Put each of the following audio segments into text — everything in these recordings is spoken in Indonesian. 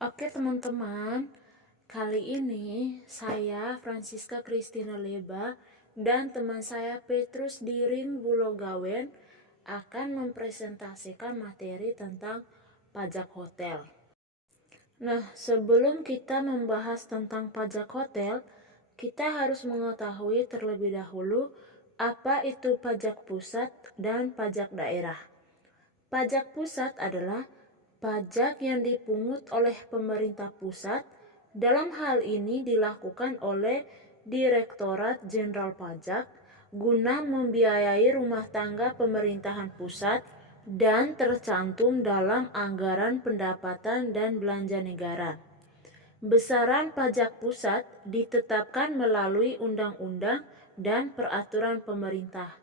Oke teman-teman, kali ini saya Francisca Christina Leba dan teman saya Petrus Dirin Bulogawen akan mempresentasikan materi tentang pajak hotel. Nah, sebelum kita membahas tentang pajak hotel, kita harus mengetahui terlebih dahulu apa itu pajak pusat dan pajak daerah. Pajak pusat adalah pajak yang dipungut oleh pemerintah pusat. Dalam hal ini dilakukan oleh Direktorat Jenderal Pajak guna membiayai rumah tangga pemerintahan pusat dan tercantum dalam anggaran pendapatan dan belanja negara. Besaran pajak pusat ditetapkan melalui undang-undang dan peraturan pemerintah.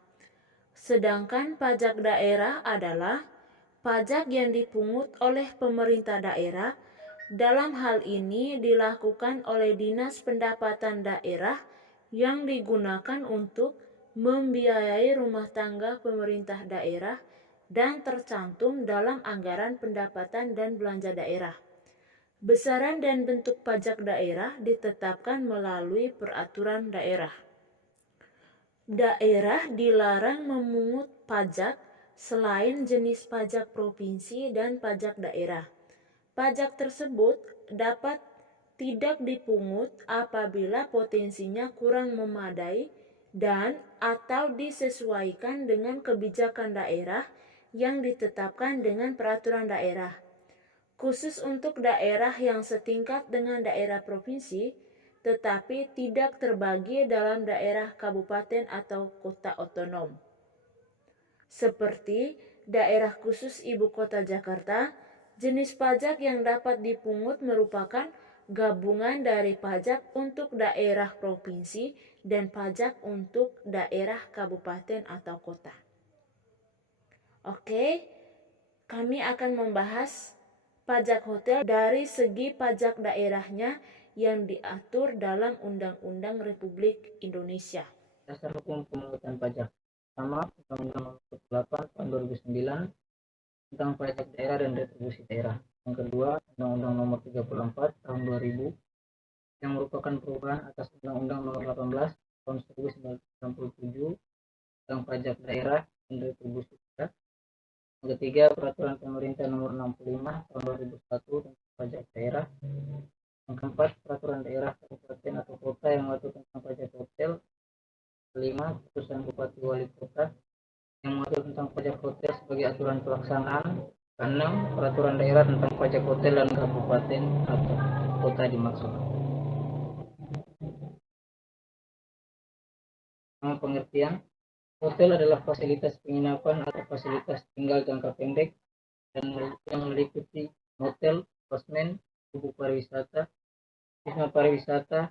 Sedangkan pajak daerah adalah pajak yang dipungut oleh pemerintah daerah. Dalam hal ini dilakukan oleh Dinas Pendapatan Daerah yang digunakan untuk membiayai rumah tangga pemerintah daerah dan tercantum dalam anggaran pendapatan dan belanja daerah. Besaran dan bentuk pajak daerah ditetapkan melalui peraturan daerah. Daerah dilarang memungut pajak selain jenis pajak provinsi dan pajak daerah. Pajak tersebut dapat tidak dipungut apabila potensinya kurang memadai dan atau disesuaikan dengan kebijakan daerah yang ditetapkan dengan peraturan daerah. Khusus untuk daerah yang setingkat dengan daerah provinsi, tetapi tidak terbagi dalam daerah kabupaten atau kota otonom. Seperti daerah khusus ibu kota Jakarta, jenis pajak yang dapat dipungut merupakan gabungan dari pajak untuk daerah provinsi dan pajak untuk daerah kabupaten atau kota. Oke, kami akan membahas pajak hotel dari segi pajak daerahnya yang diatur dalam Undang-Undang Republik Indonesia. Dasar hukum pemungutan pajak. Pertama, Undang-Undang Nomor 8 Tahun 2009 tentang pajak daerah dan retribusi daerah. Yang kedua, Undang-Undang Nomor 34 Tahun 2000 yang merupakan perubahan atas Undang-Undang Nomor 18 Tahun 1997 tentang pajak daerah dan retribusi daerah. Yang ketiga, Peraturan Pemerintah Nomor 65 Tahun 2001 tentang pajak daerah. Yang keempat, Peraturan Daerah Kabupaten atau Kota yang mengatur tentang pajak hotel. Kelima, Putusan Bupati Wali Kota yang mengatur tentang pajak hotel sebagai aturan pelaksanaan. Keenam, Peraturan Daerah tentang pajak hotel dan kabupaten atau kota dimaksud. Pengertian, hotel adalah fasilitas penginapan atau fasilitas tinggal jangka pendek dan yang meliputi hotel, losmen, tubuh pariwisata, wisma pariwisata,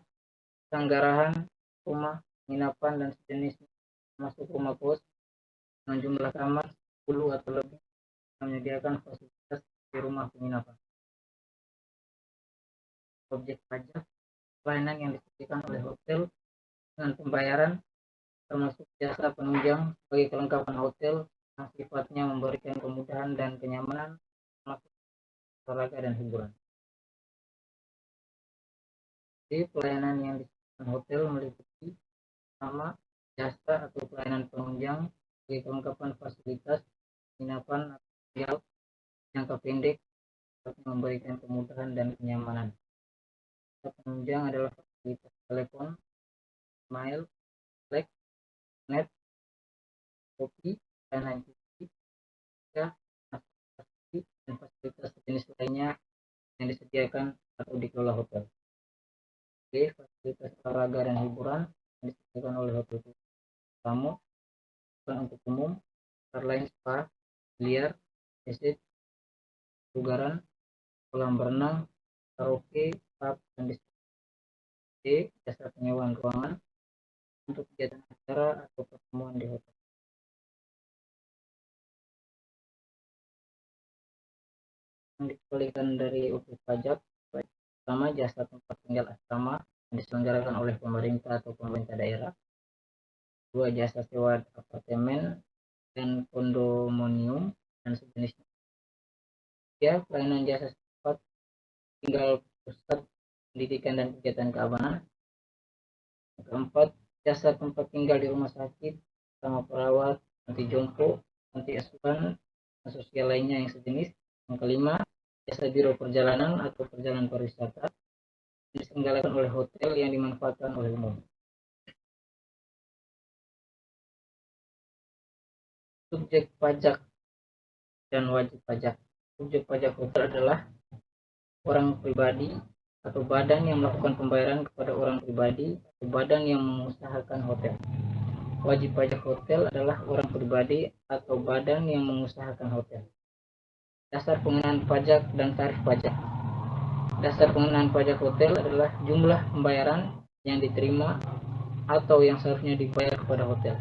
sanggarahan, rumah penginapan dan sejenisnya, termasuk rumah kos dengan jumlah kamar 10 atau lebih menyediakan fasilitas di rumah penginapan. Objek pajak, pelayanan yang disediakan oleh hotel dengan pembayaran termasuk jasa penunjang sebagai kelengkapan hotel yang sifatnya memberikan kemudahan dan kenyamanan termasuk olahraga dan hiburan. Jadi pelayanan yang disediakan hotel meliputi pertama jasa atau pelayanan penunjang sebagai kelengkapan fasilitas penginapan atau jangka pendek memberikan kemudahan dan kenyamanan. Penunjang adalah fasilitas telepon, mail, flex, net, kopi, layanan cuci, dan fasilitas jenis lainnya yang disediakan atau dikelola hotel. B. Fasilitas olahraga dan hiburan yang disediakan oleh hotel tamu, bukan untuk umum, antara lain spa, biliar, estate, bugaran, kolam berenang, karaoke, pub, dan diskotik. D. Jasa penyewaan ruangan untuk kegiatan acara atau pertemuan di hotel. Yang dikecualikan dari objek pajak pertama jasa tempat tinggal asrama yang diselenggarakan oleh pemerintah atau pemerintah daerah. Dua, jasa sewa apartemen dan kondominium dan sejenisnya. Tiga, pelayanan jasa setempat tinggal pusat pendidikan dan kegiatan keamanan. Keempat, jasa tempat tinggal di rumah sakit sama perawat, anti jompo, anti asuhan, dan sosial lainnya yang sejenis. Yang kelima, jasa biro perjalanan atau perjalanan pariwisata diselenggarakan oleh hotel yang dimanfaatkan oleh umum. Subjek pajak dan wajib pajak. Subjek pajak hotel adalah orang pribadi atau badan yang melakukan pembayaran kepada orang pribadi atau badan yang mengusahakan hotel. Wajib pajak hotel adalah orang pribadi atau badan yang mengusahakan hotel. Dasar pengenaan pajak dan tarif pajak. Dasar pengenaan pajak hotel adalah jumlah pembayaran yang diterima atau yang seharusnya dibayar kepada hotel.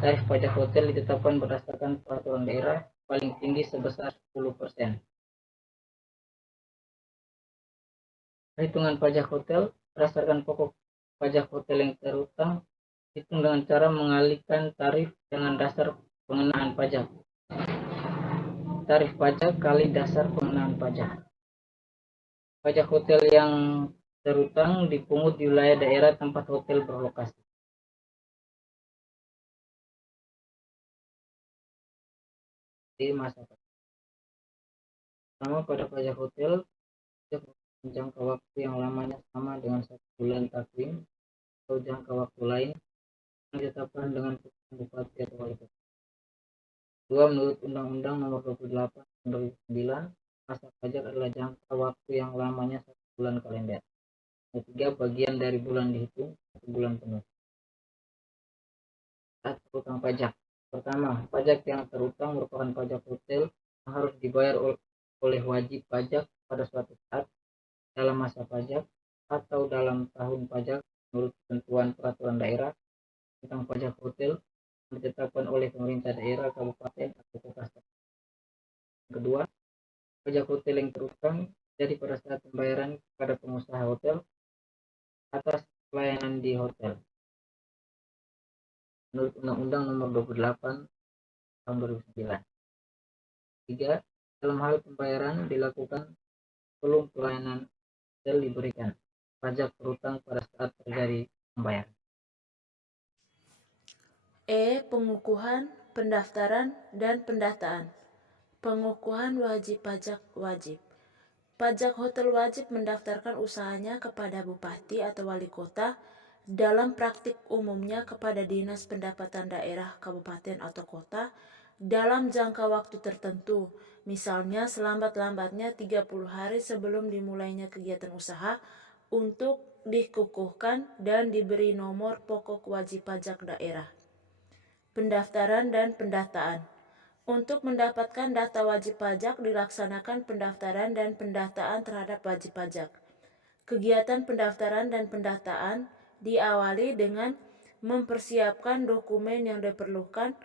Tarif pajak hotel ditetapkan berdasarkan peraturan daerah paling tinggi sebesar 10%. Perhitungan pajak hotel berdasarkan pokok pajak hotel yang terutang hitung dengan cara mengalihkan tarif dengan dasar pengenaan pajak. Tarif pajak kali dasar pengenaan pajak. Pajak hotel yang terutang dipungut di wilayah daerah tempat hotel berlokasi. Di masa pertama pada pajak hotel, jangka waktu yang lamanya sama dengan 1 bulan takwim atau jangka waktu lain yang ditetapkan dengan putusan bupati atau wali kota. 2. Menurut Undang-Undang Nomor 28 Tahun 2009, masa pajak adalah jangka waktu yang lamanya 1 bulan kalender. 3. Bagian dari bulan dihitung 1 bulan penuh. Terutang pajak. Pertama, pajak yang terutang merupakan pajak hotel yang harus dibayar oleh wajib pajak pada suatu saat dalam masa pajak atau dalam tahun pajak menurut ketentuan peraturan daerah tentang pajak hotel yang ditetapkan oleh pemerintah daerah, kabupaten, atau kota. Kedua, pajak hotel yang terutang jadi pada saat pembayaran kepada pengusaha hotel atas pelayanan di hotel menurut Undang-Undang Nomor 28 Tahun 2009. 3. Dalam hal pembayaran dilakukan sebelum pelayanan hotel diberikan pajak terutang pada saat terjadi pembayaran. Pengukuhan, pendaftaran, dan pendataan. Pengukuhan wajib pajak wajib. Pajak hotel wajib mendaftarkan usahanya kepada bupati atau wali kota, dalam praktik umumnya kepada Dinas Pendapatan Daerah Kabupaten atau Kota, dalam jangka waktu tertentu, misalnya selambat-lambatnya 30 hari sebelum dimulainya kegiatan usaha, untuk dikukuhkan dan diberi nomor pokok wajib pajak daerah. Pendaftaran dan pendataan. Untuk mendapatkan data wajib pajak dilaksanakan pendaftaran dan pendataan terhadap wajib pajak. Kegiatan pendaftaran dan pendataan diawali dengan mempersiapkan dokumen yang diperlukan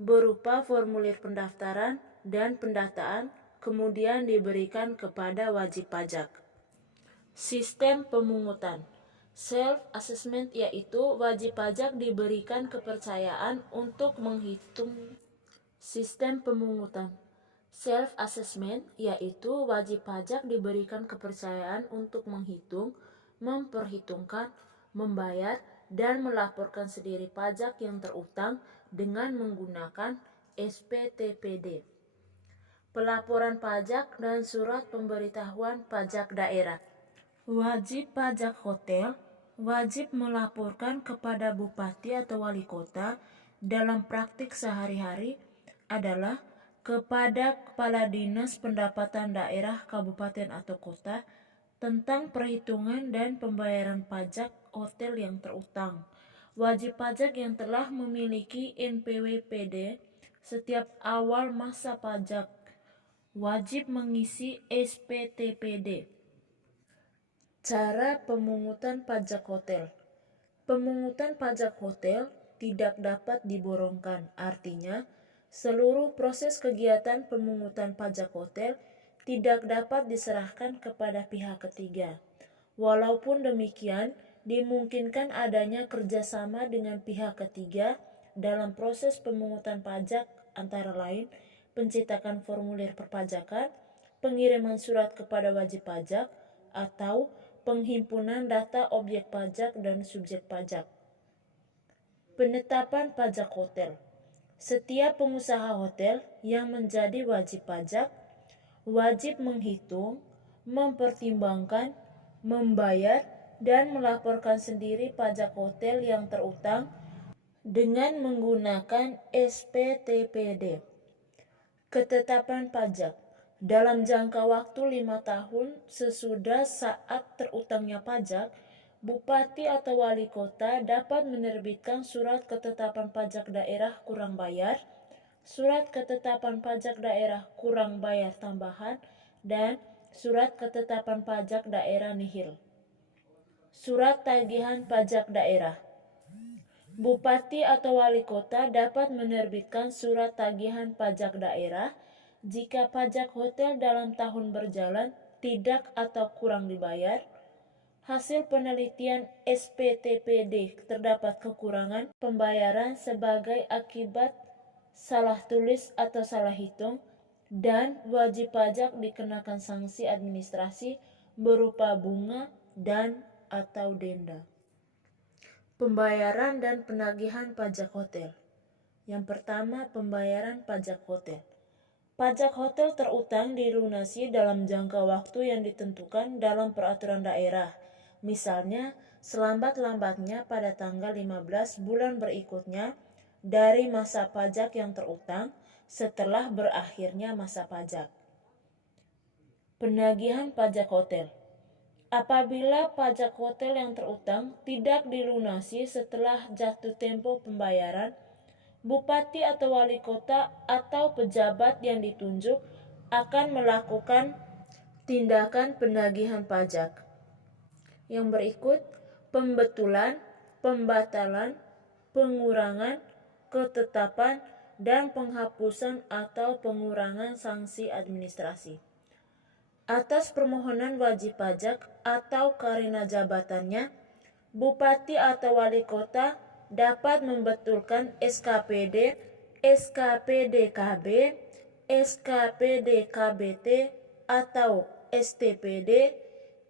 berupa formulir pendaftaran dan pendataan, kemudian diberikan kepada wajib pajak. Sistem pemungutan. Self-assessment yaitu wajib pajak diberikan kepercayaan untuk menghitung. Sistem pemungutan. Self-assessment yaitu wajib pajak diberikan kepercayaan untuk menghitung, memperhitungkan, membayar, dan melaporkan sendiri pajak yang terutang dengan menggunakan SPTPD. Pelaporan pajak dan surat pemberitahuan pajak daerah. Wajib pajak hotel wajib melaporkan kepada bupati atau wali kota dalam praktik sehari-hari adalah kepada Kepala Dinas Pendapatan Daerah Kabupaten atau Kota tentang perhitungan dan pembayaran pajak hotel yang terutang. Wajib pajak yang telah memiliki NPWPD setiap awal masa pajak wajib mengisi SPTPD. Cara pemungutan pajak hotel. Pemungutan pajak hotel tidak dapat diborongkan, artinya seluruh proses kegiatan pemungutan pajak hotel tidak dapat diserahkan kepada pihak ketiga. Walaupun demikian, dimungkinkan adanya kerjasama dengan pihak ketiga dalam proses pemungutan pajak, antara lain pencetakan formulir perpajakan, pengiriman surat kepada wajib pajak, atau penghimpunan data objek pajak dan subjek pajak. Penetapan pajak hotel. Setiap pengusaha hotel yang menjadi wajib pajak wajib menghitung, mempertimbangkan, membayar, dan melaporkan sendiri pajak hotel yang terutang dengan menggunakan SPTPD. Ketetapan pajak. Dalam jangka waktu 5 tahun sesudah saat terutangnya pajak, Bupati atau Wali Kota dapat menerbitkan surat ketetapan pajak daerah kurang bayar, surat ketetapan pajak daerah kurang bayar tambahan, dan surat ketetapan pajak daerah nihil. Surat tagihan pajak daerah. Bupati atau Wali Kota dapat menerbitkan surat tagihan pajak daerah jika pajak hotel dalam tahun berjalan tidak atau kurang dibayar. Hasil penelitian SPTPD terdapat kekurangan pembayaran sebagai akibat salah tulis atau salah hitung, dan wajib pajak dikenakan sanksi administrasi berupa bunga dan atau denda. Pembayaran dan penagihan pajak hotel. Yang pertama, pembayaran pajak hotel. Pajak hotel terutang dilunasi dalam jangka waktu yang ditentukan dalam peraturan daerah. Misalnya, selambat-lambatnya pada tanggal 15 bulan berikutnya dari masa pajak yang terutang setelah berakhirnya masa pajak. Penagihan pajak hotel. Apabila pajak hotel yang terutang tidak dilunasi setelah jatuh tempo pembayaran, Bupati atau Wali Kota atau pejabat yang ditunjuk akan melakukan tindakan penagihan pajak. Yang berikut, pembetulan, pembatalan, pengurangan, ketetapan, dan penghapusan atau pengurangan sanksi administrasi. Atas permohonan wajib pajak atau karena jabatannya, Bupati atau Wali Kota dapat membetulkan SKPD, SKPD-KB, SKPD-KBT, atau STPD,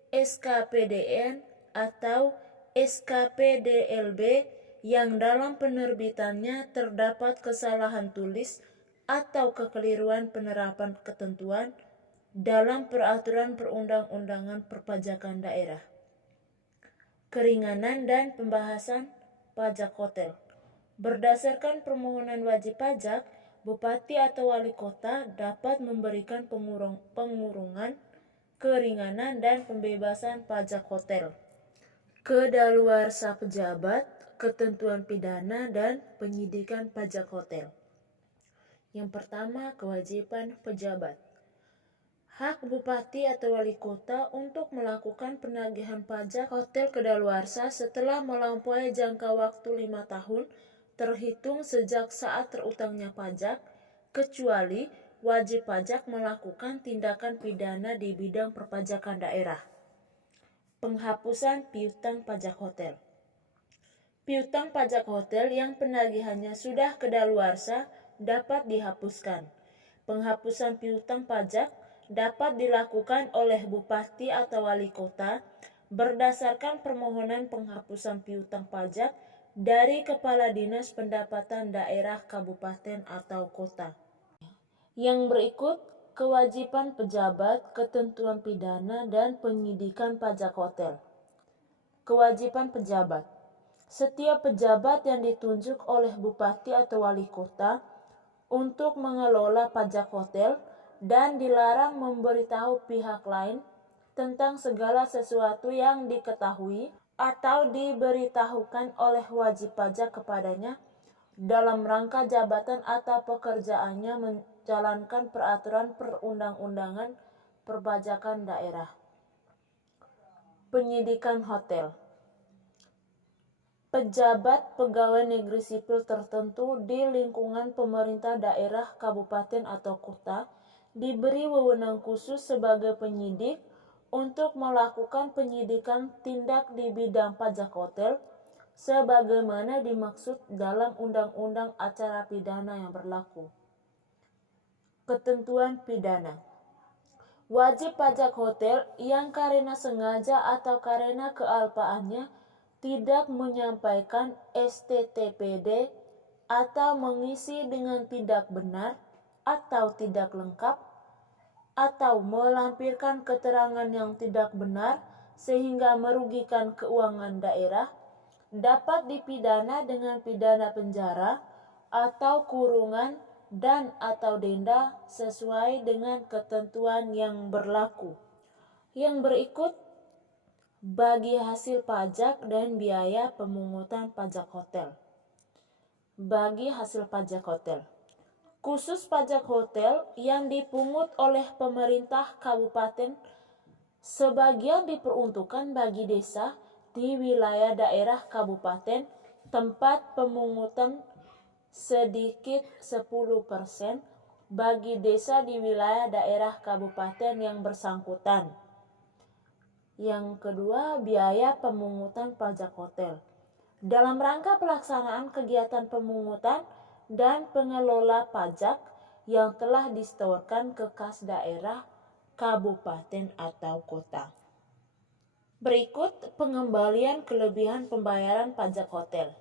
SKPDN, atau SKPDLB yang dalam penerbitannya terdapat kesalahan tulis atau kekeliruan penerapan ketentuan dalam peraturan perundang-undangan perpajakan daerah. Keringanan dan pembahasan pajak hotel. Berdasarkan permohonan wajib pajak, Bupati atau Wali Kota dapat memberikan pengurungan, keringanan, dan pembebasan pajak hotel. Kedaluarsa pejabat, ketentuan pidana, dan penyidikan pajak hotel. Yang pertama, kewajiban pejabat. Hak Bupati atau Wali Kota untuk melakukan penagihan pajak hotel kedaluarsa setelah melampaui jangka waktu 5 tahun terhitung sejak saat terutangnya pajak, kecuali wajib pajak melakukan tindakan pidana di bidang perpajakan daerah. Penghapusan piutang pajak hotel. Piutang pajak hotel yang penagihannya sudah kedaluarsa dapat dihapuskan. Penghapusan piutang pajak dapat dilakukan oleh Bupati atau Wali Kota berdasarkan permohonan penghapusan piutang pajak dari Kepala Dinas Pendapatan Daerah Kabupaten atau Kota. Yang berikut, kewajiban pejabat, ketentuan pidana, dan penyidikan pajak hotel. Kewajiban pejabat. Setiap pejabat yang ditunjuk oleh Bupati atau Wali Kota untuk mengelola pajak hotel dan dilarang memberitahu pihak lain tentang segala sesuatu yang diketahui atau diberitahukan oleh wajib pajak kepadanya dalam rangka jabatan atau pekerjaannya menjalankan peraturan perundang-undangan perpajakan daerah. Penyidikan hotel. Pejabat pegawai negeri sipil tertentu di lingkungan pemerintah daerah, kabupaten, atau kota diberi wewenang khusus sebagai penyidik untuk melakukan penyidikan tindak di bidang pajak hotel sebagaimana dimaksud dalam Undang-Undang Acara Pidana yang berlaku. Ketentuan pidana. Wajib pajak hotel yang karena sengaja atau karena kealpaannya tidak menyampaikan STTPD atau mengisi dengan tidak benar atau tidak lengkap atau melampirkan keterangan yang tidak benar sehingga merugikan keuangan daerah dapat dipidana dengan pidana penjara atau kurungan dan atau denda sesuai dengan ketentuan yang berlaku. Yang berikut bagi hasil pajak dan biaya pemungutan pajak hotel. Bagi hasil pajak hotel, khusus pajak hotel yang dipungut oleh pemerintah kabupaten sebagian diperuntukkan bagi desa di wilayah daerah kabupaten tempat pemungutan sedikit 10% bagi desa di wilayah daerah kabupaten yang bersangkutan. Yang kedua, biaya pemungutan pajak hotel. Dalam rangka pelaksanaan kegiatan pemungutan dan pengelola pajak yang telah disetorkan ke kas daerah, kabupaten atau kota. Berikut pengembalian kelebihan pembayaran pajak hotel.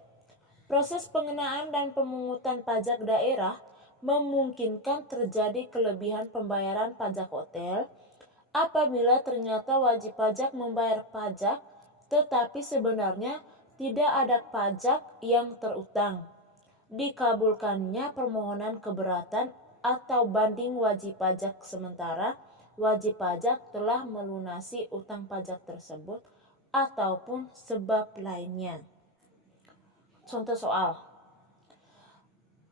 Proses pengenaan dan pemungutan pajak daerah memungkinkan terjadi kelebihan pembayaran pajak hotel apabila ternyata wajib pajak membayar pajak tetapi sebenarnya tidak ada pajak yang terutang. Dikabulkannya permohonan keberatan atau banding wajib pajak sementara wajib pajak telah melunasi utang pajak tersebut ataupun sebab lainnya. Contoh soal.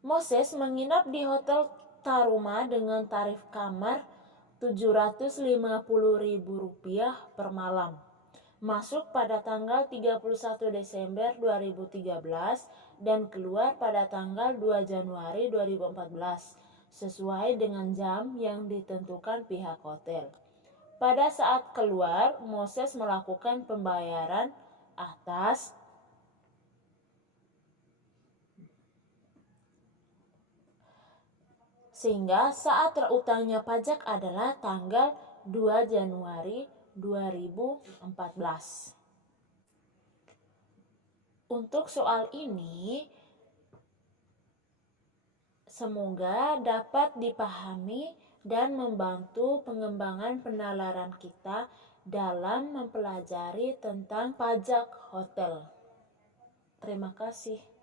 Moses menginap di Hotel Taruma dengan tarif kamar Rp750.000 per malam. Masuk pada tanggal 31 Desember 2013 dan keluar pada tanggal 2 Januari 2014 sesuai dengan jam yang ditentukan pihak hotel. Pada saat keluar, Moses melakukan pembayaran atas sehingga saat terutangnya pajak adalah tanggal 2 Januari 2014. Untuk soal ini, semoga dapat dipahami dan membantu pengembangan penalaran kita dalam mempelajari tentang pajak hotel. Terima kasih.